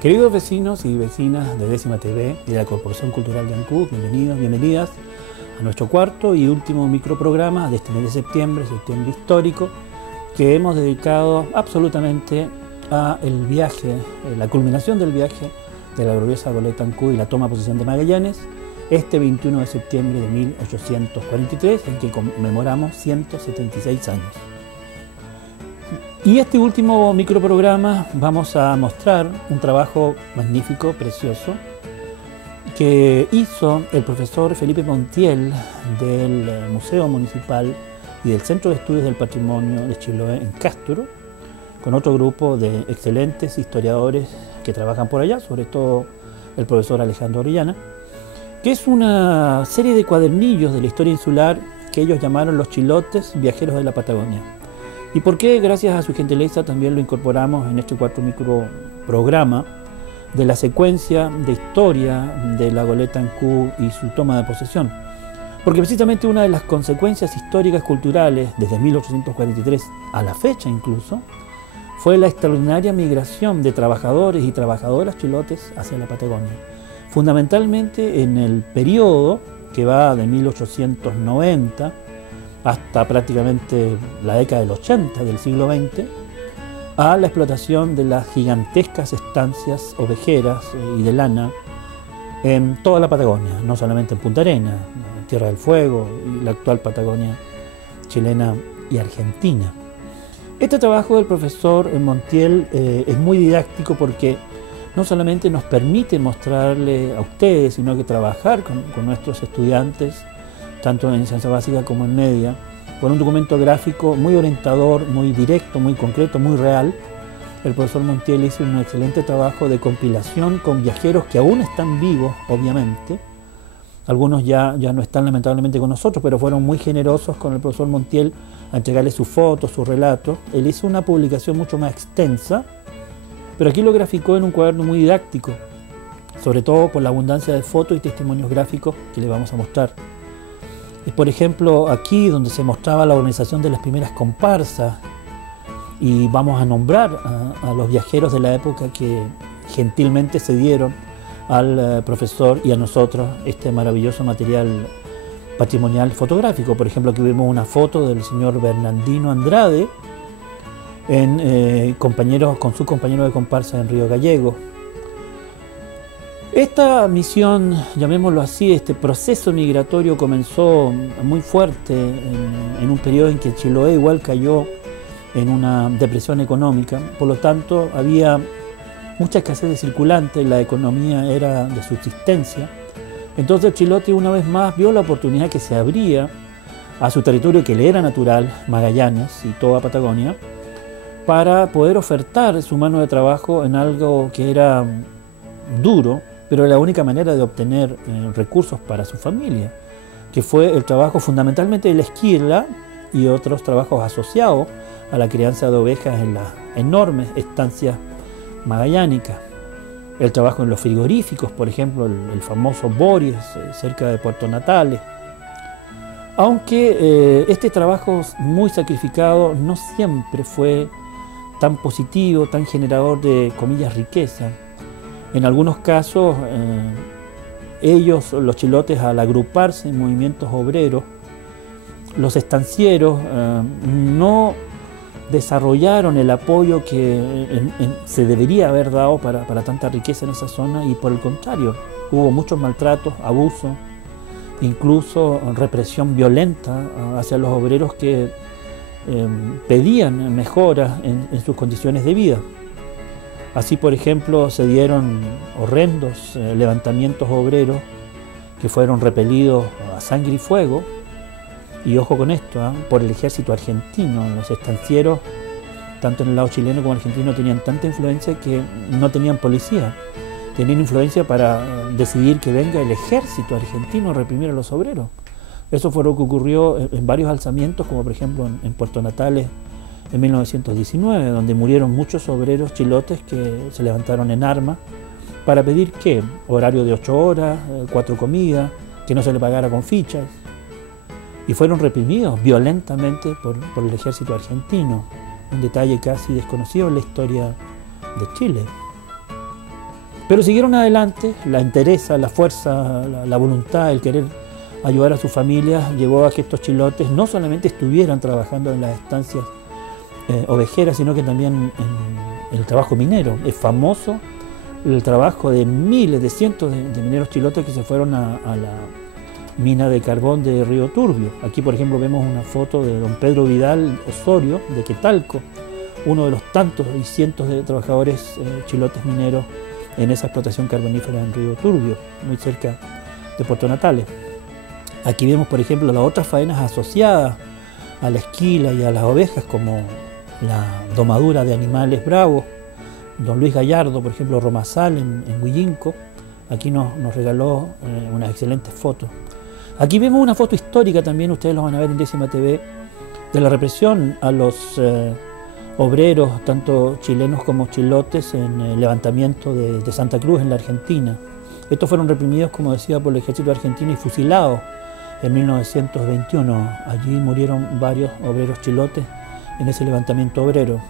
Queridos vecinos y vecinas de Décima TV y de la Corporación Cultural de Ancud, bienvenidos, bienvenidas a nuestro cuarto y último microprograma de este mes de septiembre histórico, que hemos dedicado absolutamente a el viaje, la culminación del viaje de la gloriosa goleta Ancud y la toma de posesión de Magallanes, este 21 de septiembre de 1843, en que conmemoramos 176 años. Y este último microprograma vamos a mostrar un trabajo magnífico, precioso, que hizo el profesor Felipe Montiel del Museo Municipal y del Centro de Estudios del Patrimonio de Chiloé en Castro, con otro grupo de excelentes historiadores que trabajan por allá, sobre todo el profesor Alejandro Orellana, que es una serie de cuadernillos de la historia insular que ellos llamaron los chilotes viajeros de la Patagonia. ¿Y por qué? Gracias a su gentileza también lo incorporamos en este cuarto microprograma de la secuencia de historia de la goleta Ancud y su toma de posesión. Porque precisamente una de las consecuencias históricas culturales desde 1843 a la fecha incluso fue la extraordinaria migración de trabajadores y trabajadoras chilotes hacia la Patagonia. Fundamentalmente en el periodo que va de 1890 hasta prácticamente la década del 80 del siglo XX, a la explotación de las gigantescas estancias ovejeras y de lana en toda la Patagonia, no solamente en Punta Arenas, Tierra del Fuego y la actual Patagonia chilena y argentina. Este trabajo del profesor Montiel es muy didáctico porque no solamente nos permite mostrarle a ustedes, sino que trabajar con nuestros estudiantes, tanto en enseñanza básica como en media, con un documento gráfico muy orientador, muy directo, muy concreto, muy real. El profesor Montiel hizo un excelente trabajo de compilación con viajeros que aún están vivos, obviamente. Algunos ya no están lamentablemente con nosotros, pero fueron muy generosos con el profesor Montiel a entregarle sus fotos, sus relatos. Él hizo una publicación mucho más extensa, pero aquí lo graficó en un cuaderno muy didáctico, sobre todo por la abundancia de fotos y testimonios gráficos que le vamos a mostrar. Por ejemplo, aquí donde se mostraba la organización de las primeras comparsas, y vamos a nombrar a los viajeros de la época que gentilmente cedieron al profesor y a nosotros este maravilloso material patrimonial fotográfico. Por ejemplo, aquí vemos una foto del señor Bernardino Andrade con su compañero de comparsa en Río Gallego. Esta misión, llamémoslo así, este proceso migratorio comenzó muy fuerte en un periodo en que Chiloé igual cayó en una depresión económica. Por lo tanto, había mucha escasez de circulantes, la economía era de subsistencia. Entonces Chilote una vez más vio la oportunidad que se abría a su territorio que le era natural, Magallanes y toda Patagonia, para poder ofertar su mano de trabajo en algo que era duro, pero la única manera de obtener recursos para su familia, que fue el trabajo fundamentalmente de la esquila y otros trabajos asociados a la crianza de ovejas en las enormes estancias magallánicas. El trabajo en los frigoríficos, por ejemplo, el famoso Boris, cerca de Puerto Natales. Aunque este trabajo muy sacrificado no siempre fue tan positivo, tan generador de, comillas, riqueza. En algunos casos, ellos, los chilotes, al agruparse en movimientos obreros, los estancieros no desarrollaron el apoyo que se debería haber dado para tanta riqueza en esa zona, y por el contrario, hubo muchos maltratos, abusos, incluso represión violenta hacia los obreros que pedían mejoras en sus condiciones de vida. Así, por ejemplo, se dieron horrendos levantamientos obreros que fueron repelidos a sangre y fuego, y ojo con esto, por el ejército argentino. Los estancieros, tanto en el lado chileno como argentino, tenían tanta influencia que no tenían policía, tenían influencia para decidir que venga el ejército argentino a reprimir a los obreros. Eso fue lo que ocurrió en varios alzamientos, como por ejemplo en Puerto Natales, en 1919, donde murieron muchos obreros chilotes que se levantaron en armas para pedir ¿qué? Horario de 8 horas, 4 comidas, que no se le pagara con fichas. Y fueron reprimidos violentamente por el ejército argentino, un detalle casi desconocido en la historia de Chile. Pero siguieron adelante, la entereza, la fuerza, la voluntad, el querer ayudar a sus familias llevó a que estos chilotes no solamente estuvieran trabajando en las estancias ovejeras, sino que también en el trabajo minero. Es famoso el trabajo de miles, de cientos de mineros chilotes que se fueron a la mina de carbón de Río Turbio. Aquí, por ejemplo, vemos una foto de don Pedro Vidal Osorio, de Quetalco, uno de los tantos y cientos de trabajadores chilotes mineros en esa explotación carbonífera en Río Turbio, muy cerca de Puerto Natales. Aquí vemos, por ejemplo, las otras faenas asociadas a la esquila y a las ovejas, como la domadura de animales bravos. Don Luis Gallardo, por ejemplo, Romazal en Huillinco, aquí nos regaló unas excelentes fotos. Aquí vemos una foto histórica también, ustedes lo van a ver en Décima TV, de la represión a los obreros, tanto chilenos como chilotes, en el levantamiento de Santa Cruz en la Argentina. Estos fueron reprimidos, como decía, por el ejército argentino y fusilados en 1921. Allí murieron varios obreros chilotes en ese levantamiento obrero.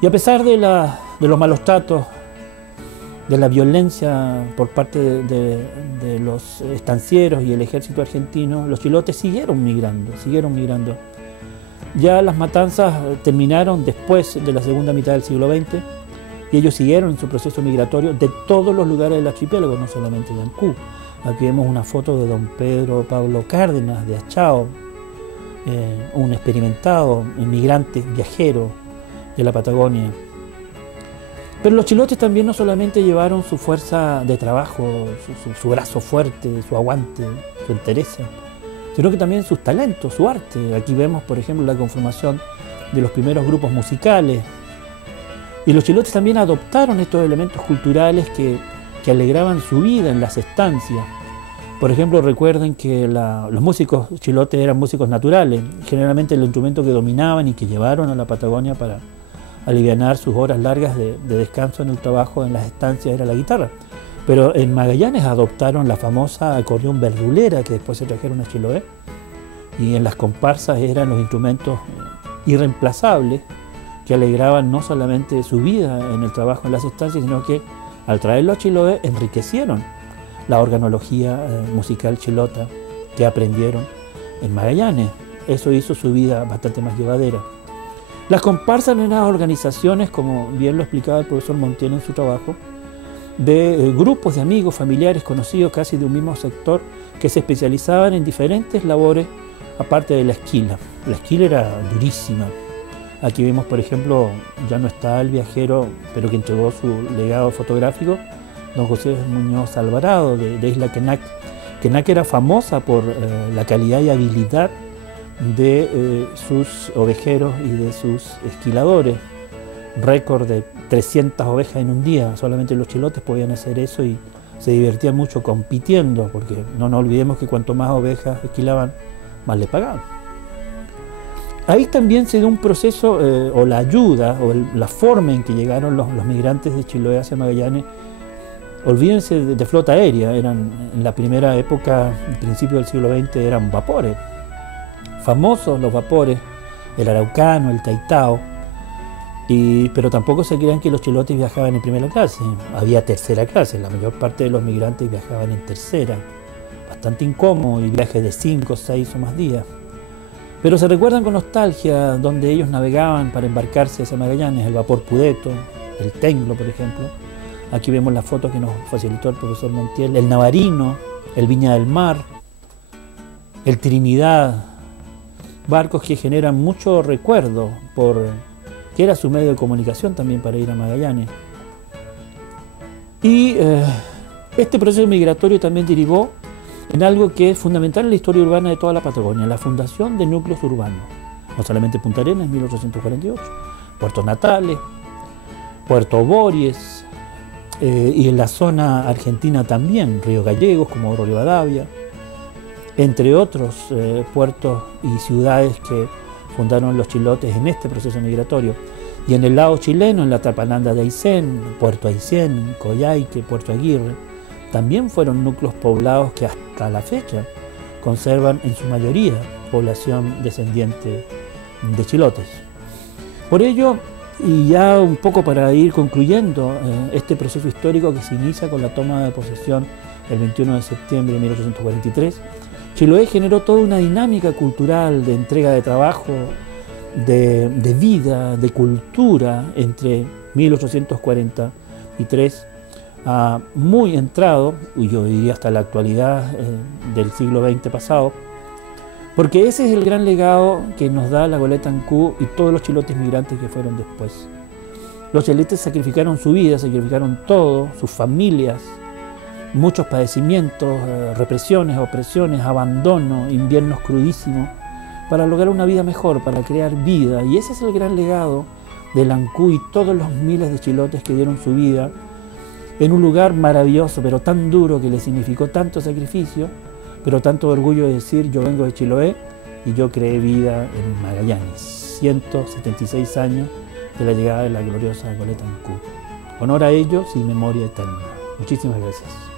Y a pesar de los malos tratos, de la violencia por parte de los estancieros y el ejército argentino, los chilotes siguieron migrando. Ya las matanzas terminaron después de la segunda mitad del siglo XX y ellos siguieron en su proceso migratorio de todos los lugares del archipiélago, no solamente de Ancú. Aquí vemos una foto de don Pedro Pablo Cárdenas de Achao, un experimentado inmigrante, viajero de la Patagonia. Pero los chilotes también no solamente llevaron su fuerza de trabajo, su brazo fuerte, su aguante, su entereza, sino que también sus talentos, su arte. Aquí vemos, por ejemplo, la conformación de los primeros grupos musicales. Y los chilotes también adoptaron estos elementos culturales que alegraban su vida en las estancias. Por ejemplo, recuerden que los músicos chilotes eran músicos naturales, generalmente el instrumento que dominaban y que llevaron a la Patagonia para alivianar sus horas largas de descanso en el trabajo en las estancias era la guitarra. Pero en Magallanes adoptaron la famosa acordeón verdulera que después se trajeron a Chiloé, y en las comparsas eran los instrumentos irreemplazables que alegraban no solamente su vida en el trabajo en las estancias, sino que al traerlo a Chiloé enriquecieron la organología musical chilota que aprendieron en Magallanes. Eso hizo su vida bastante más llevadera. Las comparsas eran organizaciones, como bien lo explicaba el profesor Montiel en su trabajo, de grupos de amigos, familiares, conocidos casi de un mismo sector, que se especializaban en diferentes labores aparte de la esquila. La esquila era durísima. Aquí vemos, por ejemplo, ya no está el viajero, pero que entregó su legado fotográfico, don José Muñoz Alvarado, de Isla Quenac. Quenac era famosa por la calidad y habilidad de sus ovejeros y de sus esquiladores. Récord de 300 ovejas en un día, solamente los chilotes podían hacer eso y se divertían mucho compitiendo, porque no nos olvidemos que cuanto más ovejas esquilaban, más le pagaban. Ahí también se dio un proceso, o la ayuda, o la forma en que llegaron los migrantes de Chiloé hacia Magallanes. Olvídense de flota aérea, eran en la primera época, al principio del siglo XX, eran vapores. Famosos los vapores, el Araucano, el Taitao, pero tampoco se crean que los chilotes viajaban en primera clase. Había tercera clase, la mayor parte de los migrantes viajaban en tercera, bastante incómodo, y viajes de 5, 6 o más días. Pero se recuerdan con nostalgia donde ellos navegaban para embarcarse hacia Magallanes, el vapor Pudeto, el Tenglo, por ejemplo. Aquí vemos la foto que nos facilitó el profesor Montiel, el Navarino, el Viña del Mar, el Trinidad, barcos que generan mucho recuerdo que era su medio de comunicación también para ir a Magallanes. Y este proceso migratorio también derivó en algo que es fundamental en la historia urbana de toda la Patagonia, la fundación de núcleos urbanos. No solamente Punta Arenas en 1848, Puerto Natales, Puerto Bories, y en la zona argentina también, Río Gallegos, como Oro Rivadavia, entre otros puertos y ciudades que fundaron los chilotes en este proceso migratorio. Y en el lado chileno, en la Tapananda de Aysén, Puerto Aysén, Coyhaique, Puerto Aguirre, también fueron núcleos poblados que hasta la fecha conservan en su mayoría población descendiente de chilotes. Por ello, Y ya un poco para ir concluyendo este proceso histórico que se inicia con la toma de posesión el 21 de septiembre de 1843, Chiloé generó toda una dinámica cultural de entrega de trabajo, de vida, de cultura entre 1843 a muy entrado, y yo diría hasta la actualidad del siglo XX pasado, porque ese es el gran legado que nos da la goleta Ancú y todos los chilotes migrantes que fueron después. Los chilotes sacrificaron su vida, sacrificaron todo, sus familias, muchos padecimientos, represiones, opresiones, abandono, inviernos crudísimos, para lograr una vida mejor, para crear vida. Y ese es el gran legado del Ancú y todos los miles de chilotes que dieron su vida en un lugar maravilloso, pero tan duro, que le significó tanto sacrificio, pero tanto orgullo de decir: yo vengo de Chiloé y yo creé vida en Magallanes. 176 años de la llegada de la gloriosa goleta Ancú. Honor a ellos y memoria eterna. Muchísimas gracias.